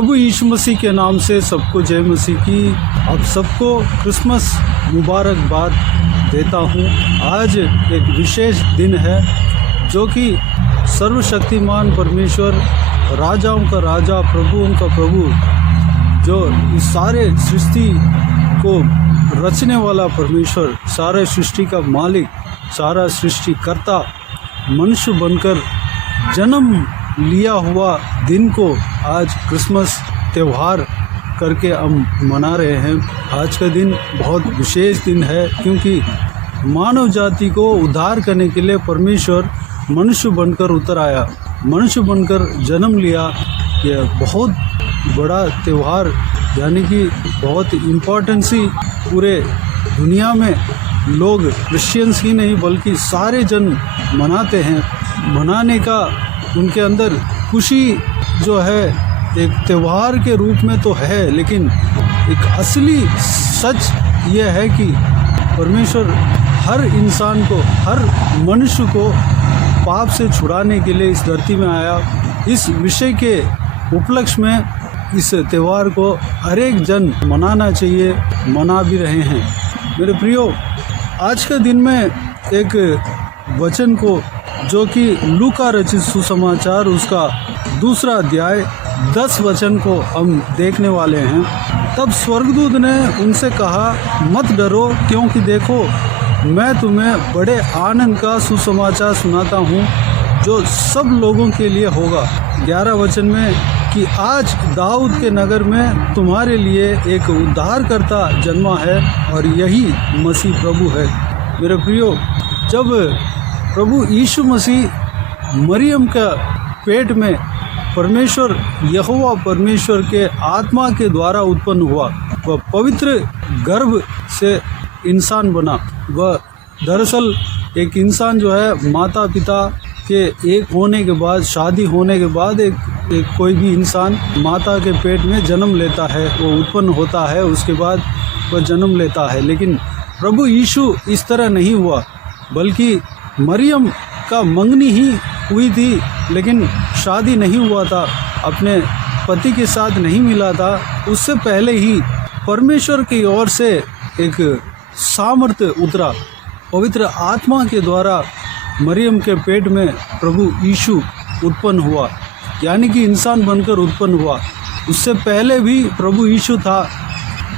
प्रभु यीशु मसीह के नाम से सबको जय मसीह की। आप सबको क्रिसमस मुबारकबाद देता हूँ। आज एक विशेष दिन है जो कि सर्वशक्तिमान परमेश्वर, राजाओं का राजा, प्रभुओं का प्रभु, जो इस सारे सृष्टि को रचने वाला परमेश्वर, सारे सृष्टि का मालिक, सारा सृष्टिकर्ता मनुष्य बनकर जन्म लिया हुआ दिन को आज क्रिसमस त्यौहार करके हम मना रहे हैं। आज का दिन बहुत विशेष दिन है क्योंकि मानव जाति को उद्धार करने के लिए परमेश्वर मनुष्य बनकर उतर आया, मनुष्य बनकर जन्म लिया। यह बहुत बड़ा त्यौहार, यानी कि बहुत इम्पोर्टेंसी पूरे दुनिया में लोग, क्रिश्चियंस ही नहीं बल्कि सारे जन मनाते हैं। मनाने का उनके अंदर खुशी जो है एक त्यौहार के रूप में तो है, लेकिन एक असली सच यह है कि परमेश्वर हर इंसान को, हर मनुष्य को पाप से छुड़ाने के लिए इस धरती में आया। इस विषय के उपलक्ष्य में इस त्यौहार को हर एक जन मनाना चाहिए, मना भी रहे हैं। मेरे प्रियो, आज के दिन में एक वचन को जो कि लूका रचित सुसमाचार उसका 2 अध्याय 10 वचन को हम देखने वाले हैं। तब स्वर्गदूत ने उनसे कहा, मत डरो, क्योंकि देखो मैं तुम्हें बड़े आनंद का सुसमाचार सुनाता हूँ जो सब लोगों के लिए होगा। 11 वचन में कि आज दाऊद के नगर में तुम्हारे लिए एक उद्धारकर्ता जन्मा है और यही मसीह प्रभु है। मेरे प्रियो, जब प्रभु यीशु मसीह मरियम का पेट में परमेश्वर यहोवा परमेश्वर के आत्मा के द्वारा उत्पन्न हुआ, वह पवित्र गर्भ से इंसान बना। वह दरअसल एक इंसान जो है माता पिता के एक होने के बाद, शादी होने के बाद एक कोई भी इंसान माता के पेट में जन्म लेता है, वो उत्पन्न होता है, उसके बाद वह जन्म लेता है। लेकिन प्रभु यीशु इस तरह नहीं हुआ, बल्कि मरियम का मंगनी ही हुई थी, लेकिन शादी नहीं हुआ था, अपने पति के साथ नहीं मिला था। उससे पहले ही परमेश्वर की ओर से एक सामर्थ्य उतरा, पवित्र आत्मा के द्वारा मरियम के पेट में प्रभु यीशु उत्पन्न हुआ, यानी कि इंसान बनकर उत्पन्न हुआ। उससे पहले भी प्रभु यीशु था।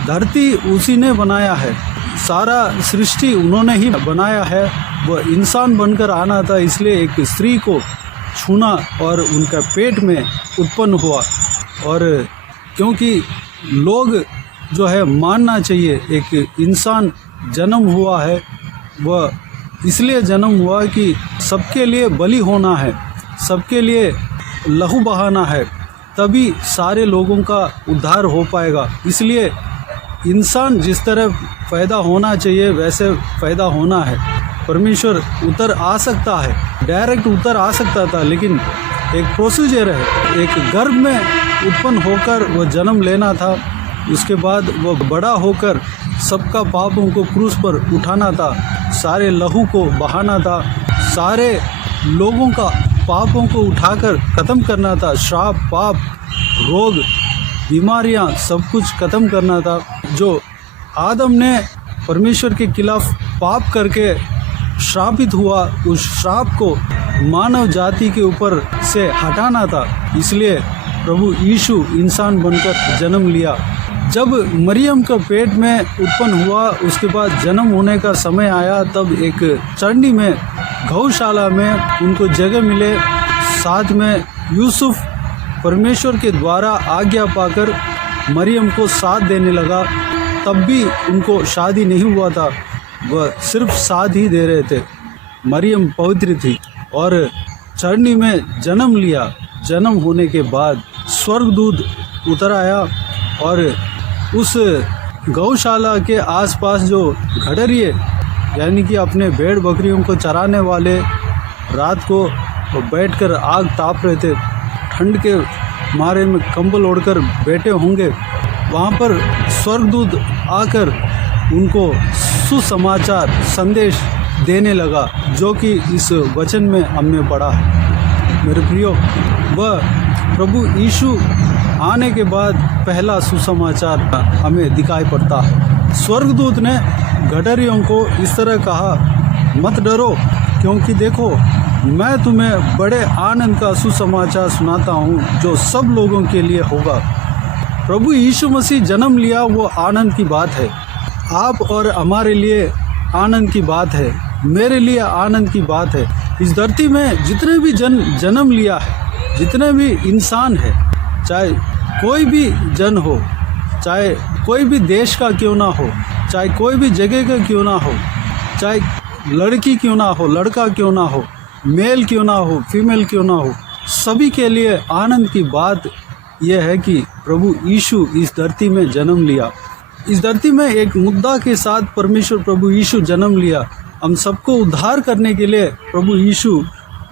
धरती उसी ने बनाया है, सारा सृष्टि उन्होंने ही बनाया है। वह इंसान बनकर आना था, इसलिए एक स्त्री को छूना और उनका पेट में उत्पन्न हुआ। और क्योंकि लोग जो है मानना चाहिए एक इंसान जन्म हुआ है, वह इसलिए जन्म हुआ कि सबके लिए बलि होना है, सबके लिए लहू बहाना है, तभी सारे लोगों का उद्धार हो पाएगा। इसलिए इंसान जिस तरह पैदा होना चाहिए वैसे पैदा होना है। परमेश्वर उतर आ सकता है, डायरेक्ट उतर आ सकता था, लेकिन एक प्रोसीजर है, एक गर्भ में उत्पन्न होकर वह जन्म लेना था। उसके बाद वह बड़ा होकर सबका पापों को क्रूस पर उठाना था, सारे लहू को बहाना था, सारे लोगों का पापों को उठाकर ख़त्म करना था। श्राप, पाप, रोग, बीमारियां सब कुछ ख़त्म करना था। जो आदम ने परमेश्वर के खिलाफ पाप करके श्रापित हुआ, उस श्राप को मानव जाति के ऊपर से हटाना था। इसलिए प्रभु यीशु इंसान बनकर जन्म लिया। जब मरियम का पेट में उत्पन्न हुआ, उसके बाद जन्म होने का समय आया, तब एक चंडी में, गौशाला में उनको जगह मिले। साथ में यूसुफ परमेश्वर के द्वारा आज्ञा पाकर मरियम को साथ देने लगा, तब भी उनको शादी नहीं हुआ था, वह सिर्फ साथ ही दे रहे थे। मरियम पवित्र थी और चरनी में जन्म लिया। जन्म होने के बाद स्वर्गदूत उतर आया और उस गौशाला के आसपास जो घड़रिए, यानी कि अपने भेड़ बकरियों को चराने वाले, रात को बैठकर आग ताप रहे थे, ठंड के मारे में कंबल ओढ़कर बैठे होंगे, वहाँ पर स्वर्गदूत आकर उनको सुसमाचार संदेश देने लगा, जो कि इस वचन में हमने पढ़ा है। मेरे प्रियो, वह प्रभु यीशु आने के बाद पहला सुसमाचार हमें दिखाई पड़ता है। स्वर्गदूत ने गडरियों को इस तरह कहा, मत डरो, क्योंकि देखो मैं तुम्हें बड़े आनंद का सुसमाचार सुनाता हूँ जो सब लोगों के लिए होगा। प्रभु यीशु मसीह जन्म लिया, वो आनंद की बात है। आप और हमारे लिए आनंद की बात है, मेरे लिए आनंद की बात है। इस धरती में जितने भी जन्म लिया है, जितने भी इंसान है, चाहे कोई भी जन हो, चाहे कोई भी देश का क्यों ना हो, चाहे कोई भी जगह का क्यों ना हो, चाहे लड़की क्यों ना हो, लड़का क्यों ना हो, मेल क्यों ना हो, फीमेल क्यों ना हो, सभी के लिए आनंद की बात यह है कि प्रभु यीशु इस धरती में जन्म लिया। इस धरती में एक मुद्दा के साथ परमेश्वर प्रभु यीशु जन्म लिया। हम सबको उद्धार करने के लिए प्रभु यीशु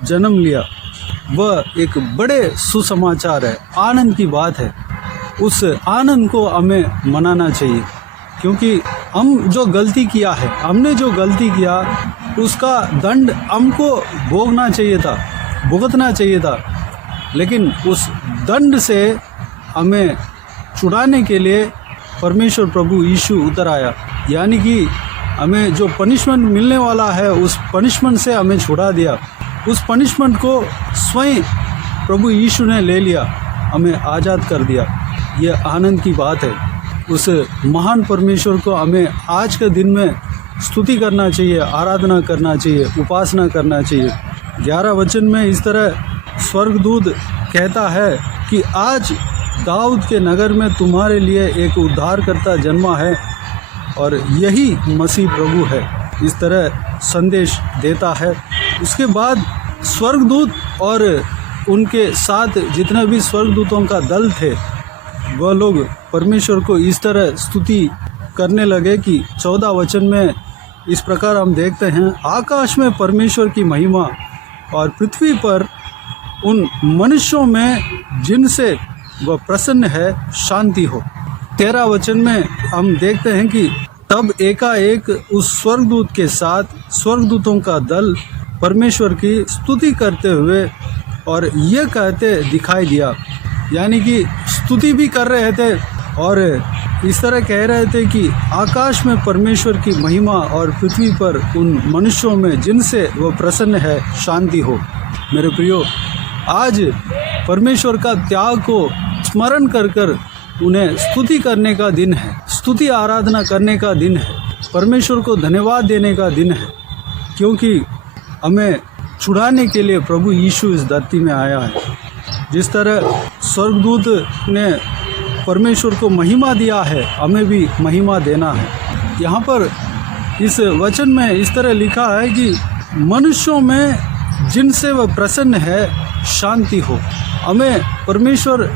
जन्म लिया। वह एक बड़े सुसमाचार है, आनंद की बात है। उस आनंद को हमें मनाना चाहिए, क्योंकि हम जो गलती किया है, हमने जो गलती किया उसका दंड हमको भोगना चाहिए था, भुगतना चाहिए था। लेकिन उस दंड से हमें छुड़ाने के लिए परमेश्वर प्रभु यीशु उतर आया, यानी कि हमें जो पनिशमेंट मिलने वाला है उस पनिशमेंट से हमें छुड़ा दिया। उस पनिशमेंट को स्वयं प्रभु यीशु ने ले लिया, हमें आज़ाद कर दिया। ये आनंद की बात है। उस महान परमेश्वर को हमें आज के दिन में स्तुति करना चाहिए, आराधना करना चाहिए, उपासना करना चाहिए। 11 वचन में इस तरह स्वर्गदूत कहता है कि आज दाऊद के नगर में तुम्हारे लिए एक उद्धारकर्ता जन्मा है और यही मसीह प्रभु है। इस तरह संदेश देता है। उसके बाद स्वर्गदूत और उनके साथ जितने भी स्वर्गदूतों का दल थे, वह लोग परमेश्वर को इस तरह स्तुति करने लगे कि 14 वचन में इस प्रकार हम देखते हैं, आकाश में परमेश्वर की महिमा और पृथ्वी पर उन मनुष्यों में जिनसे वह प्रसन्न है शांति हो। 13 वचन में हम देखते हैं कि तब एकाएक उस स्वर्गदूत के साथ स्वर्गदूतों का दल परमेश्वर की स्तुति करते हुए और यह कहते दिखाई दिया, यानी कि स्तुति भी कर रहे थे और इस तरह कह रहे थे कि आकाश में परमेश्वर की महिमा और पृथ्वी पर उन मनुष्यों में जिनसे वह प्रसन्न है शांति हो। मेरे प्रियो, आज परमेश्वर का त्याग को स्मरण कर कर उन्हें स्तुति करने का दिन है, स्तुति आराधना करने का दिन है, परमेश्वर को धन्यवाद देने का दिन है, क्योंकि हमें छुड़ाने के लिए प्रभु यीशु इस धरती में आया है। जिस तरह स्वर्गदूत ने परमेश्वर को महिमा दिया है, हमें भी महिमा देना है। यहाँ पर इस वचन में इस तरह लिखा है कि मनुष्यों में जिनसे वह प्रसन्न है शांति हो। हमें परमेश्वर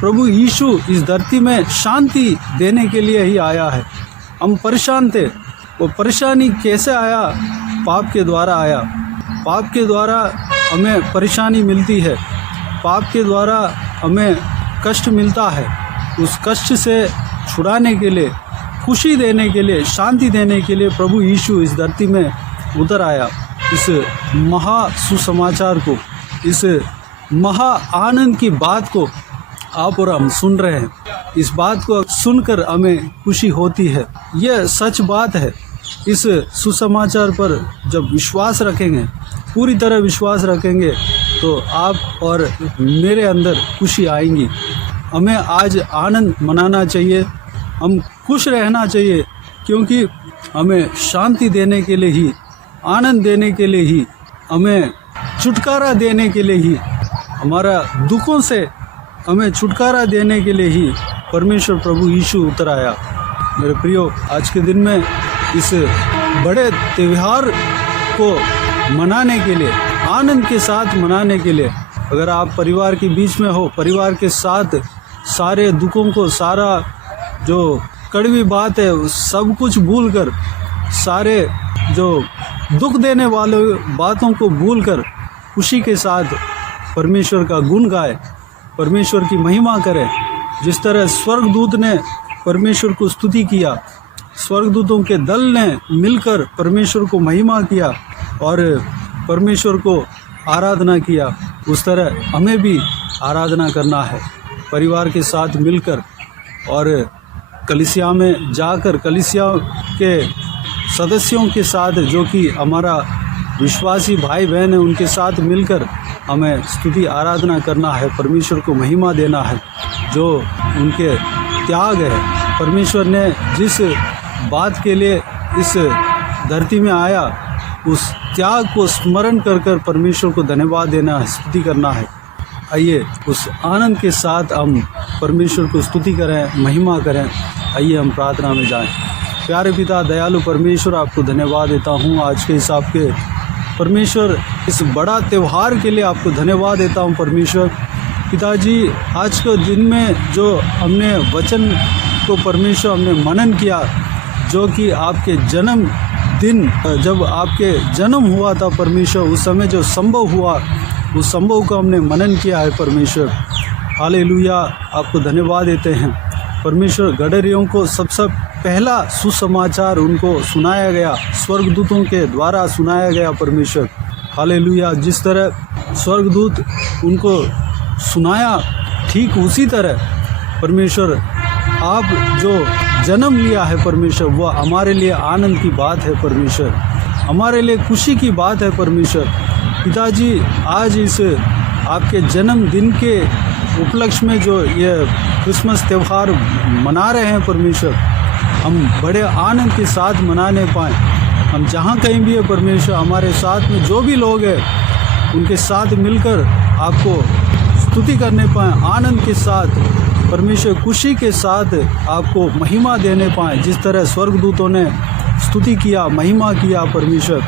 प्रभु यीशु इस धरती में शांति देने के लिए ही आया है। हम परेशान थे, वो परेशानी कैसे आया? पाप के द्वारा आया। पाप के द्वारा हमें परेशानी मिलती है, पाप के द्वारा हमें कष्ट मिलता है। उस कष्ट से छुड़ाने के लिए, खुशी देने के लिए, शांति देने के लिए प्रभु यीशु इस धरती में उतर आया। इस महा सुसमाचार को, इस महा आनंद की बात को आप और हम सुन रहे हैं। इस बात को सुनकर हमें खुशी होती है। यह सच बात है। इस सुसमाचार पर जब विश्वास रखेंगे, पूरी तरह विश्वास रखेंगे, तो आप और मेरे अंदर खुशी आएंगी। हमें आज आनंद मनाना चाहिए, हम खुश रहना चाहिए, क्योंकि हमें शांति देने के लिए ही, आनंद देने के लिए ही, हमें छुटकारा देने के लिए ही, हमारा दुखों से हमें छुटकारा देने के लिए ही परमेश्वर प्रभु यीशु उतर आया। मेरे प्रियो, आज के दिन में इस बड़े त्यौहार को मनाने के लिए, आनंद के साथ मनाने के लिए, अगर आप परिवार के बीच में हो, परिवार के साथ सारे दुखों को, सारा जो कड़वी बात है सब कुछ भूलकर, सारे जो दुख देने वाले बातों को भूलकर खुशी के साथ परमेश्वर का गुण गाए, परमेश्वर की महिमा करें। जिस तरह स्वर्गदूत ने परमेश्वर को स्तुति किया, स्वर्गदूतों के दल ने मिलकर परमेश्वर को महिमा किया और परमेश्वर को आराधना किया, उस तरह हमें भी आराधना करना है। परिवार के साथ मिलकर और कलीसिया में जाकर कलीसिया के सदस्यों के साथ जो कि हमारा विश्वासी भाई बहन है उनके साथ मिलकर हमें स्तुति आराधना करना है, परमेश्वर को महिमा देना है। जो उनके त्याग है, परमेश्वर ने जिस बात के लिए इस धरती में आया उस त्याग को स्मरण कर कर परमेश्वर को धन्यवाद देना है, स्तुति करना है। आइए उस आनंद के साथ हम परमेश्वर को स्तुति करें, महिमा करें। आइए हम प्रार्थना में जाएं। प्यारे पिता दयालु परमेश्वर, आपको धन्यवाद देता हूँ आज के हिसाब के परमेश्वर, इस बड़ा त्यौहार के लिए आपको धन्यवाद देता हूँ परमेश्वर। पिताजी, आज के दिन में जो हमने वचन को परमेश्वर हमने मनन किया, जो कि आपके जन्म दिन जब आपके जन्म हुआ था परमेश्वर, उस समय जो संभव हुआ उस संभव को हमने मनन किया है परमेश्वर। हालेलुया, आपको धन्यवाद देते हैं परमेश्वर। गडरियों को सबसे पहला सुसमाचार उनको सुनाया गया, स्वर्गदूतों के द्वारा सुनाया गया परमेश्वर। हालेलुया, जिस तरह स्वर्गदूत उनको सुनाया ठीक उसी तरह परमेश्वर आप जो जन्म लिया है परमेश्वर, वह हमारे लिए आनंद की बात है परमेश्वर, हमारे लिए खुशी की बात है परमेश्वर। पिताजी, आज इस आपके जन्मदिन के उपलक्ष्य में जो ये क्रिसमस त्यौहार मना रहे हैं परमेश्वर, हम बड़े आनंद के साथ मनाने पाएँ। हम जहाँ कहीं भी है परमेश्वर, हमारे साथ में जो भी लोग हैं उनके साथ मिलकर आपको स्तुति करने पाएँ, आनंद के साथ परमेश्वर, खुशी के साथ आपको महिमा देने पाएँ। जिस तरह स्वर्गदूतों ने स्तुति किया, महिमा किया परमेश्वर,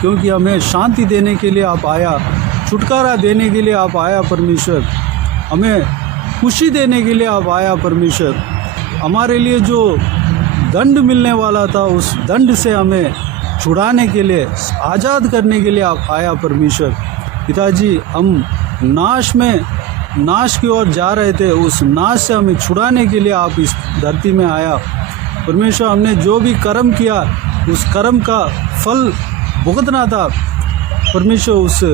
क्योंकि हमें शांति देने के लिए आप आया, छुटकारा देने के लिए आप आया परमेश्वर, हमें खुशी देने के लिए आप आया परमेश्वर। हमारे लिए जो दंड मिलने वाला था उस दंड से हमें छुड़ाने के लिए, आज़ाद करने के लिए आप आया परमेश्वर। पिताजी, हम नाश की ओर जा रहे थे, उस नाश से हमें छुड़ाने के लिए आप इस धरती में आया परमेश्वर। हमने जो भी कर्म किया उस कर्म का फल भुगतना था परमेश्वर, उस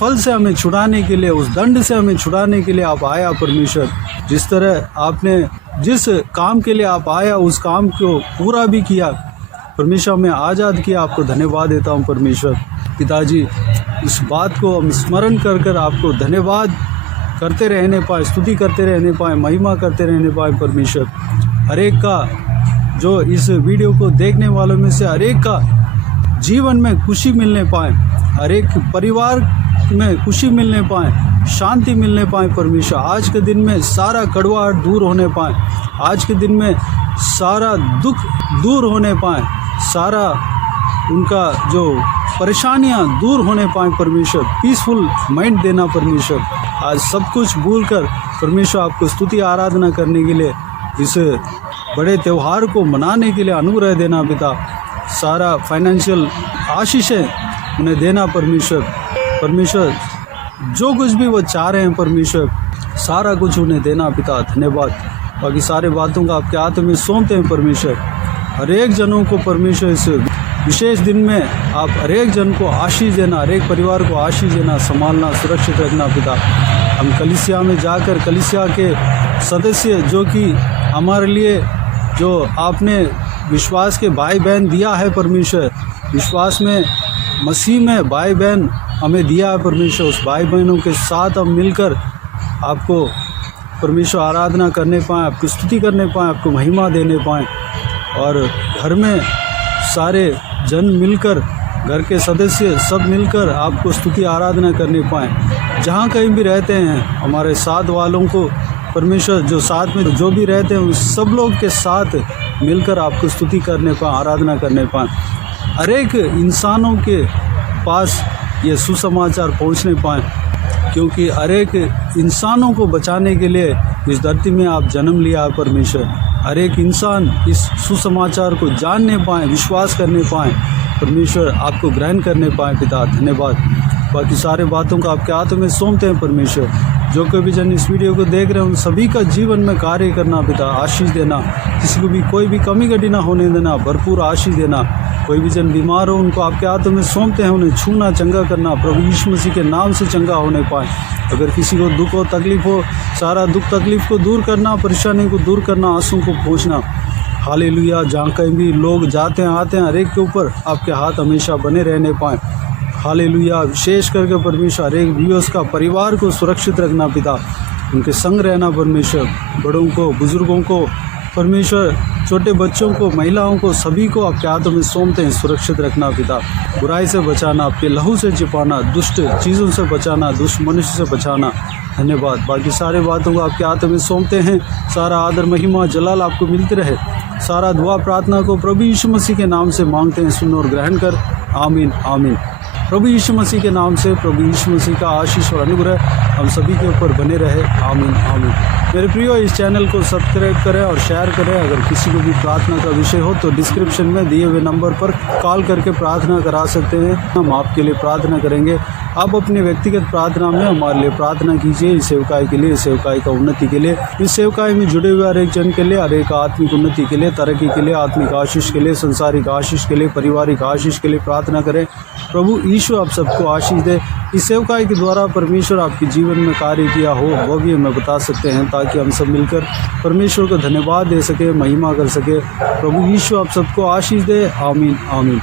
फल से हमें छुड़ाने के लिए, उस दंड से हमें छुड़ाने के लिए आप आया परमेश्वर। जिस तरह आपने जिस काम के लिए आप आया उस काम को पूरा भी किया परमेश्वर, हमें आज़ाद किया। आपको धन्यवाद देता हूँ परमेश्वर। पिताजी, इस बात को हम स्मरण कर कर आपको धन्यवाद करते रहने पाए, स्तुति करते रहने पाए, महिमा करते रहने पाए परमेश्वर। हर एक का जो इस वीडियो को देखने वालों में से हर एक का जीवन में खुशी मिलने पाए, हर एक परिवार में खुशी मिलने पाए, शांति मिलने पाए परमेश्वर। आज के दिन में सारा कड़वाहट दूर होने पाए, आज के दिन में सारा दुख दूर होने पाए, सारा उनका जो परेशानियां दूर होने पाए परमेश्वर, पीसफुल माइंड देना परमेश्वर। आज सब कुछ भूलकर परमेश्वर आपको स्तुति आराधना करने के लिए, इस बड़े त्यौहार को मनाने के लिए अनुग्रह देना पिता। सारा फाइनेंशियल आशीषें उन्हें देना परमेश्वर, जो कुछ भी वो चाह रहे हैं परमेश्वर, सारा कुछ उन्हें देना पिता। धन्यवाद। बाकी सारे बातों का आपके हाथ में सौंपते हैं परमेश्वर। हर एक जनों को परमेश्वर इस विशेष दिन में आप हर एक जन को आशीष देना, हर एक परिवार को आशीष देना, संभालना, सुरक्षित रखना पिता। हम कलीसिया में जाकर कलीसिया के सदस्य जो कि हमारे लिए जो आपने विश्वास के भाई बहन दिया है परमेश्वर, विश्वास में मसीह में भाई बहन हमें दिया है परमेश्वर, उस भाई बहनों के साथ हम मिलकर आपको परमेश्वर आराधना करने पाएँ, आपकी स्तुति करने पाएँ, आपको महिमा देने पाएँ। और घर में सारे जन मिलकर, घर के सदस्य सब मिलकर आपको स्तुति आराधना करने पाएँ। जहाँ कहीं भी रहते हैं हमारे साथ वालों को परमेश्वर, जो साथ में जो भी रहते हैं उस सब लोग के साथ मिलकर आपको स्तुति करने पाएँ, आराधना करने पाएँ। हर एक इंसानों के पास ये सुसमाचार पहुँचने पाएँ, क्योंकि हर एक इंसानों को बचाने के लिए इस धरती में आप जन्म लिया है परमेश्वर। हर एक इंसान इस सुसमाचार को जानने पाएँ, विश्वास करने पाएँ परमेश्वर, आपको ग्रहण करने पाएँ पिता। धन्यवाद। बाकी सारे बातों का आपके हाथों में सौंपते हैं परमेश्वर। जो कोई भी जन इस वीडियो को देख रहे हैं उन सभी का जीवन में कार्य करना पिता, आशीष देना, किसी को भी कोई भी कमी घटी ना होने देना, भरपूर आशीष देना। कोई भी जन बीमार हो उनको आपके हाथों में सौंपते हैं, उन्हें छूना, चंगा करना प्रभु यीशु मसीह के नाम से चंगा होने पाए। अगर किसी को दुख हो, तकलीफ़ हो, सारा दुख तकलीफ़ को दूर करना, परेशानी को दूर करना, आंसू को पोंछना। हालेलुया। जहाँ कहीं भी लोग जाते हैं आते हैं, हर एक के ऊपर आपके हाथ हमेशा बने रहने पाएँ। हालेलुया। विशेष करके परमेश्वर हर एक व्यूअर्स का परिवार को सुरक्षित रखना पिता, उनके संग रहना परमेश्वर, बड़ों को, बुजुर्गों को परमेश्वर, छोटे बच्चों को, महिलाओं को, सभी को आपके हाथों में सौंपते हैं, सुरक्षित रखना पिता। बुराई से बचाना, आपके लहू से छिपाना, दुष्ट चीज़ों से बचाना, दुष्ट मनुष्य से बचाना। धन्यवाद। बाकी सारे बातों को आपके हाथों में सौंपते हैं। सारा आदर, महिमा, जलाल आपको मिलते रहे। सारा दुआ प्रार्थना को प्रभु यीशु मसीह के नाम से मांगते हैं, सुन और ग्रहण कर। आमीन आमीन। प्रभु यीशु मसीह के नाम से प्रभु यीशु मसीह का आशीष और अनुग्रह हम सभी के ऊपर बने रहे। आमीन आमीन। मेरे प्रियो, इस चैनल को सब्सक्राइब करें और शेयर करें। अगर किसी को भी प्रार्थना का विषय हो तो डिस्क्रिप्शन में दिए हुए नंबर पर कॉल करके प्रार्थना करा सकते हैं, हम आपके लिए प्रार्थना करेंगे। आप अपने व्यक्तिगत प्रार्थना में हमारे लिए प्रार्थना कीजिए, इस सेवकाई के लिए, इस सेवकाई का उन्नति के लिए, इस सेवकाई में जुड़े हुए हर एक जन के लिए, हर एक आत्मिक उन्नति के लिए, तरक्की के लिए, आत्मिक आशीष के लिए, संसारिक आशीष के लिए, पारिवारिक आशीष के लिए प्रार्थना करें। प्रभु यीशु आप सबको आशीष दे। इस सेवकाई के द्वारा परमेश्वर आपके जीवन में कार्य किया हो वो भी हमें बता सकते हैं, ताकि हम सब मिलकर परमेश्वर को धन्यवाद दे सके, महिमा कर सके। प्रभु यीशु आप सबको आशीष दे। आमीन आमीन।